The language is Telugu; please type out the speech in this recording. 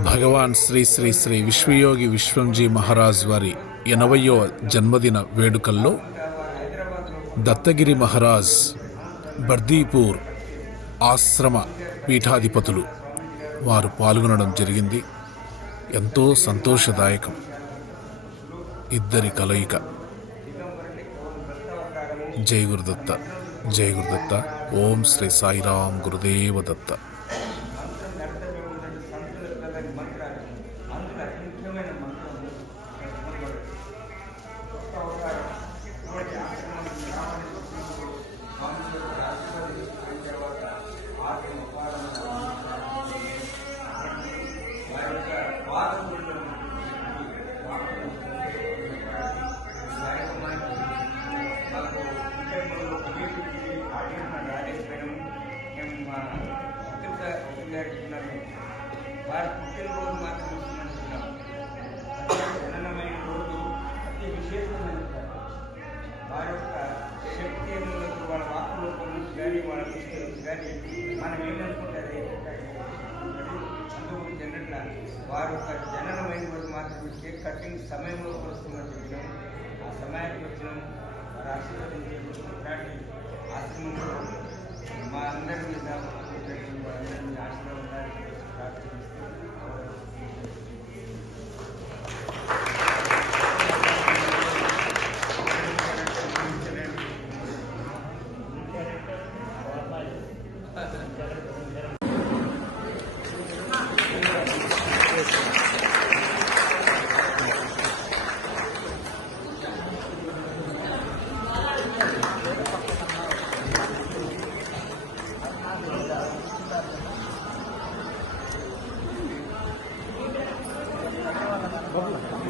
భగవాన్ శ్రీ శ్రీ శ్రీ విశ్వయోగి విశ్వంజీ మహారాజ్ వారి 80వ జన్మదిన వేడుకల్లో దత్తగిరి మహారాజ్ బర్దీపూర్ ఆశ్రమ పీఠాధిపతులు వారు పాల్గొనడం జరిగింది. ఎంతో సంతోషదాయకం. ఇద్దరి కలయిక. జై గురుదత్త, జై గురుదత్త. ఓం శ్రీ సాయిరాం గురుదేవ దత్త. వారి పుట్టినరోజు మాత్రం చూస్తున్నాం. జననమైన రోజు అతి విశేషమైన వారి యొక్క శక్తి ఎన్నులకు వాళ్ళ వాక్కులోపం నుంచి కానీ వాళ్ళ దృష్టి నుంచి కానీ మనం ఏమనుకుంటే అదే అందుకు జనట్ల వారి యొక్క జననమైన రోజు మాత్రం కేక్ కటింగ్ సమయంలో వస్తున్న చెప్పినాం. ఆ సమయానికి వచ్చినాం. వారు ఆశీర్వదించే ఆశ్రమంలో మా అందరి మీద వాళ్ళందరినీ ఆశీర్వాదాలు ప్రార్థిస్తూ Vamos lá.